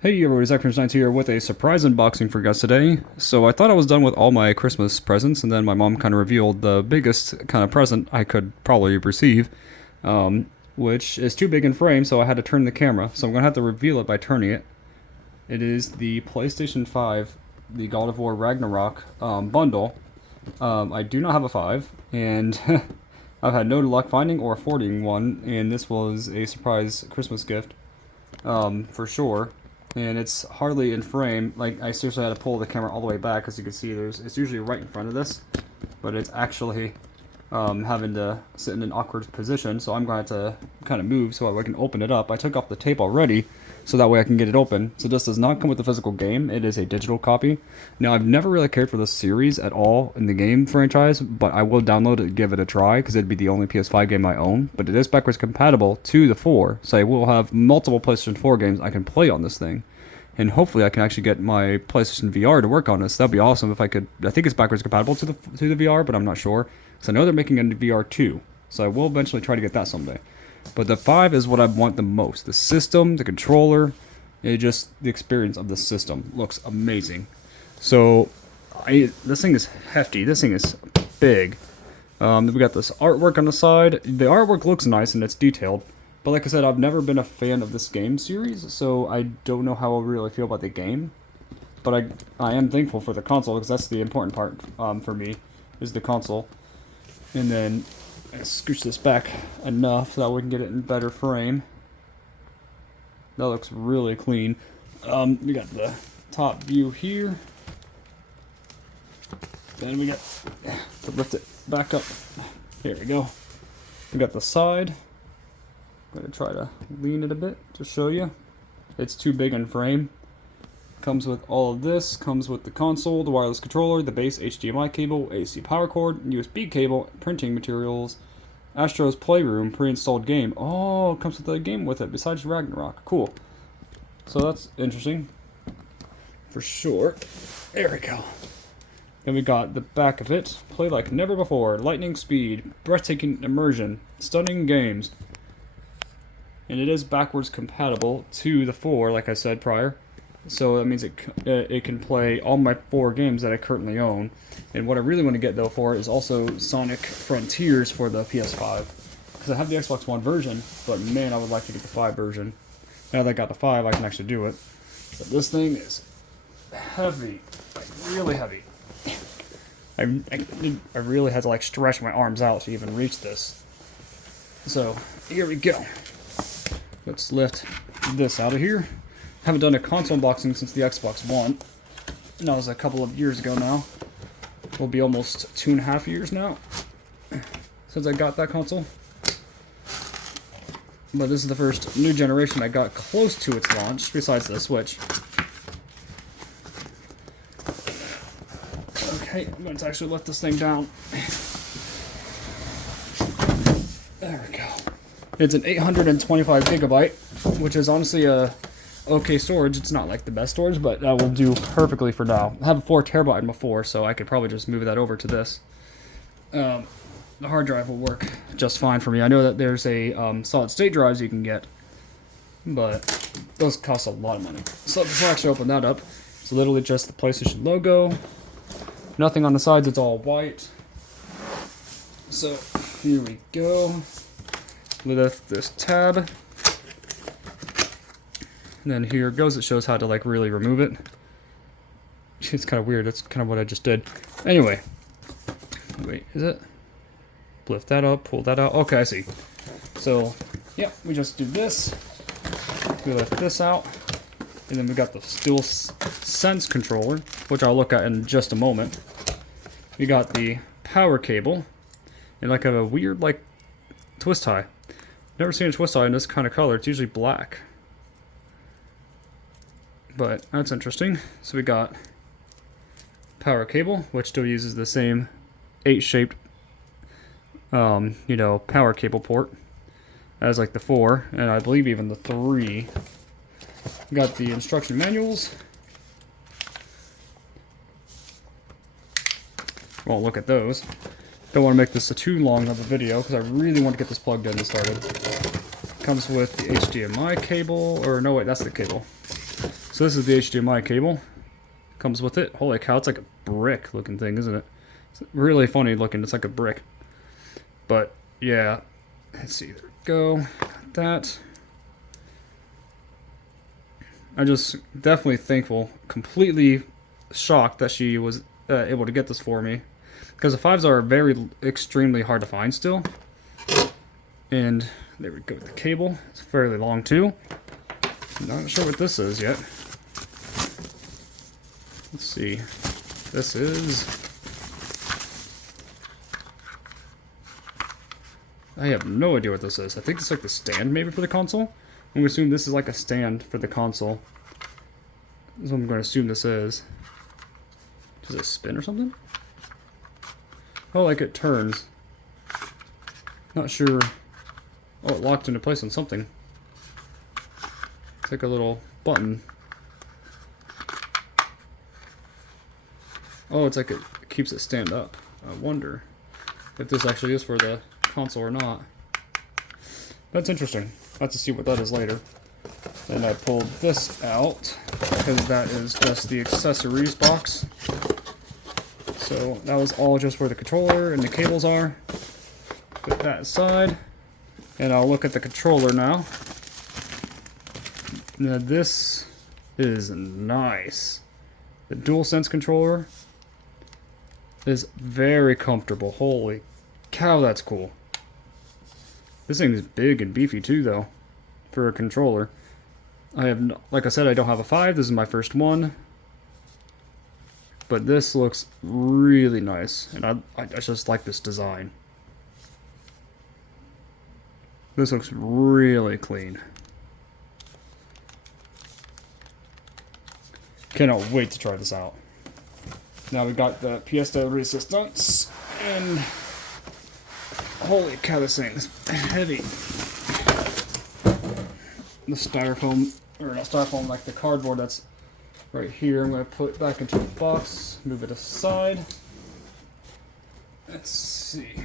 Hey everybody, Zach here with a surprise unboxing for you guys today. So I thought I was done with all my Christmas presents, and then my mom kind of revealed the biggest kind of present I could probably receive, which is too big in frame, so I had to turn the camera. So I'm going to have to reveal it by turning it. It is the PlayStation 5, the God of War Ragnarok bundle. I do not have a 5, and I've had no luck finding or affording one, and this was a surprise Christmas gift, for sure. And it's hardly in frame. Like, I seriously had to pull the camera all the way back, as you can see. It's usually right in front of this, but it's actually having to sit in an awkward position. So I'm going to have to kind of move so I can open it up. I took off the tape already, so that way I can get it open. So this does not come with the physical game. It is a digital copy. Now, I've never really cared for this series at all in the game franchise, but I will download it and give it a try, because it'd be the only PS5 game I own. But it is backwards compatible to the 4, so I will have multiple PlayStation 4 games I can play on this thing. And hopefully I can actually get my PlayStation VR to work on this. That'd be awesome if I could. I think it's backwards compatible to the VR, but I'm not sure. So I know they're making a VR 2, so I will eventually try to get that someday. But the 5 is what I want the most. The system, the controller, the experience of the system looks amazing. So this thing is hefty. This thing is big. We got this artwork on the side. The artwork looks nice and it's detailed. But like I said, I've never been a fan of this game series, so I don't know how I really feel about the game. But I am thankful for the console, because that's the important part for me, is the console. And then I scooch this back enough so that we can get it in better frame. That looks really clean. We got the top view here. Then we got to lift it back up. Here we go. We got the side. I'm going to try to lean it a bit to show you. It's too big in frame. Comes with all of this. Comes with the console, the wireless controller, the base HDMI cable, AC power cord, USB cable, printing materials, Astro's Playroom, pre-installed game. Oh, it comes with a game with it besides Ragnarok. Cool. So that's interesting. For sure. There we go. Then we got the back of it. Play like never before. Lightning speed. Breathtaking immersion. Stunning games. And it is backwards compatible to the 4, like I said prior. So that means it can play all my 4 games that I currently own. And what I really want to get, though, for it is also Sonic Frontiers for the PS5. Because I have the Xbox One version, but man, I would like to get the 5 version. Now that I got the 5, I can actually do it. But this thing is heavy. Like, really heavy. I really had to, like, stretch my arms out to even reach this. So, here we go. Let's lift this out of here. Haven't done a console unboxing since the Xbox One. And that was a couple of years ago now. Will be almost 2.5 years now since I got that console. But this is the first new generation I got close to its launch, besides the Switch. Okay, I'm going to actually let this thing down. There we go. It's an 825 gigabyte, which is honestly a okay storage. It's not like the best storage, but that will do perfectly for now. I have a 4 terabyte before, so I could probably just move that over to this. The hard drive will work just fine for me. I know that there's a solid state drives you can get, but those cost a lot of money. So before I actually open that up, it's literally just the PlayStation logo. Nothing on the sides, it's all white. So here we go. Lift this tab. And then here it goes. It shows how to, like, really remove it. It's kind of weird. That's kind of what I just did. Anyway. Wait, is it? Lift that up, pull that out. Okay, I see. So, yeah, we just do this. We lift this out. And then we got the DualSense controller, which I'll look at in just a moment. We got the power cable. And like a weird, like, twist tie. Never seen a twist tie in this kind of color. It's usually black. But that's interesting. So we got power cable, which still uses the same 8-shaped, power cable port as like the 4, and I believe even the 3. We got the instruction manuals. Won't look at those. Don't want to make this too long of a video because I really want to get this plugged in and started. Comes with the HDMI cable, or no wait, that's the cable. So this is the HDMI cable. Comes with it. Holy cow, it's like a brick looking thing, isn't it? It's really funny looking. It's like a brick. But yeah, let's see. There we go. Got that. I'm just definitely thankful, completely shocked that she was able to get this for me. Because the 5s are extremely hard to find still. And there we go with the cable. It's fairly long too. Not sure what this is yet. Let's see. This is... I have no idea what this is. I think it's like the stand maybe for the console. I'm going to assume this is like a stand for the console. That's what I'm going to assume this is. Does it spin or something? Oh, like it turns. Not sure. Oh, it locked into place on something. It's like a little button. Oh, it's like it keeps it stand up. I wonder if this actually is for the console or not. That's interesting. I'll have to see what that is later. Then I pulled this out because that is just the accessories box. So that was all just where the controller and the cables are. Put that aside. And I'll look at the controller now. Now this is nice. The DualSense controller is very comfortable. Holy cow, that's cool. This thing is big and beefy too, though, for a controller. I have, like I said, I don't have a 5. This is my first one. But this looks really nice, and I just like this design. This looks really clean. Cannot wait to try this out. Now we got the pièce de résistance, and holy cow, this thing's heavy. The styrofoam, or not styrofoam, like the cardboard that's right here, I'm going to put it back into the box, move it aside. Let's see.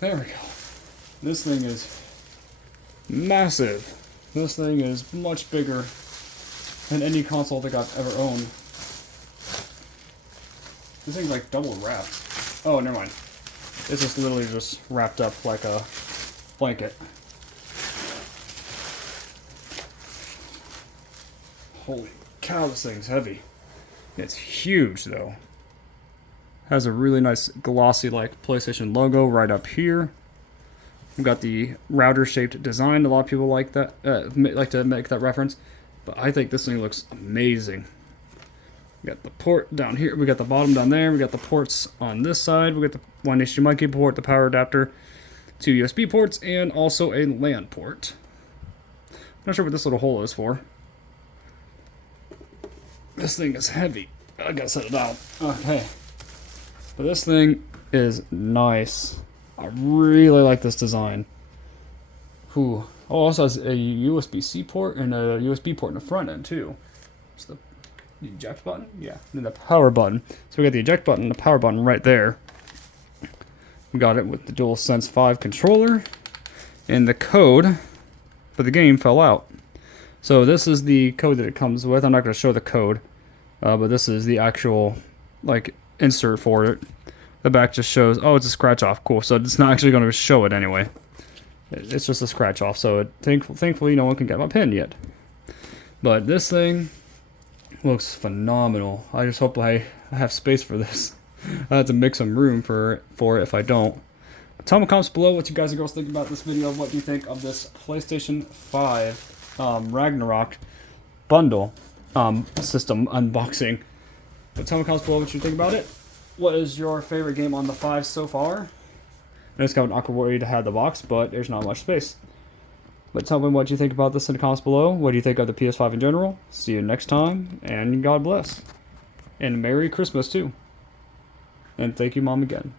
There we go. This thing is massive. This thing is much bigger than any console I think I've ever owned. This thing's like double wrapped. Oh, never mind. It's just literally just wrapped up like a blanket. Holy cow, this thing's heavy. It's huge though. Has a really nice glossy like PlayStation logo right up here. We've got the router shaped design. A lot of people like that, like to make that reference, but I think this thing looks amazing. We got the port down here. We got the bottom down there. We got the ports on this side. We got the one HDMI cable port, the power adapter, 2 USB ports, and also a LAN port. Not sure what this little hole is for. This thing is heavy. I gotta set it down. Okay. But this thing is nice. I really like this design. Ooh. Oh, also has a USB-C port and a USB port in the front end too. It's the eject button? Yeah. And the power button. So we got the eject button and the power button right there. We got it with the DualSense 5 controller. And the code for the game fell out. So this is the code that it comes with. I'm not going to show the code. But this is the actual like insert for it. The back just shows, oh, it's a scratch off. Cool. So it's not actually going to show it anyway. It's just a scratch off. So thankfully no one can get my pen yet. But this thing looks phenomenal. I just hope I have space for this. I have to make some room for it if I don't. Tell me in the comments below what you guys and girls think about this video. What do you think of this PlayStation 5 Ragnarok bundle system unboxing? But tell me in the comments below what you think about it. What is your favorite game on the 5 so far? And it's kind of an awkward way to have the box, but there's not much space. But tell me what you think about this in the comments below. What do you think of the PS5 in general? See you next time, and God bless. And Merry Christmas, too. And thank you, Mom, again.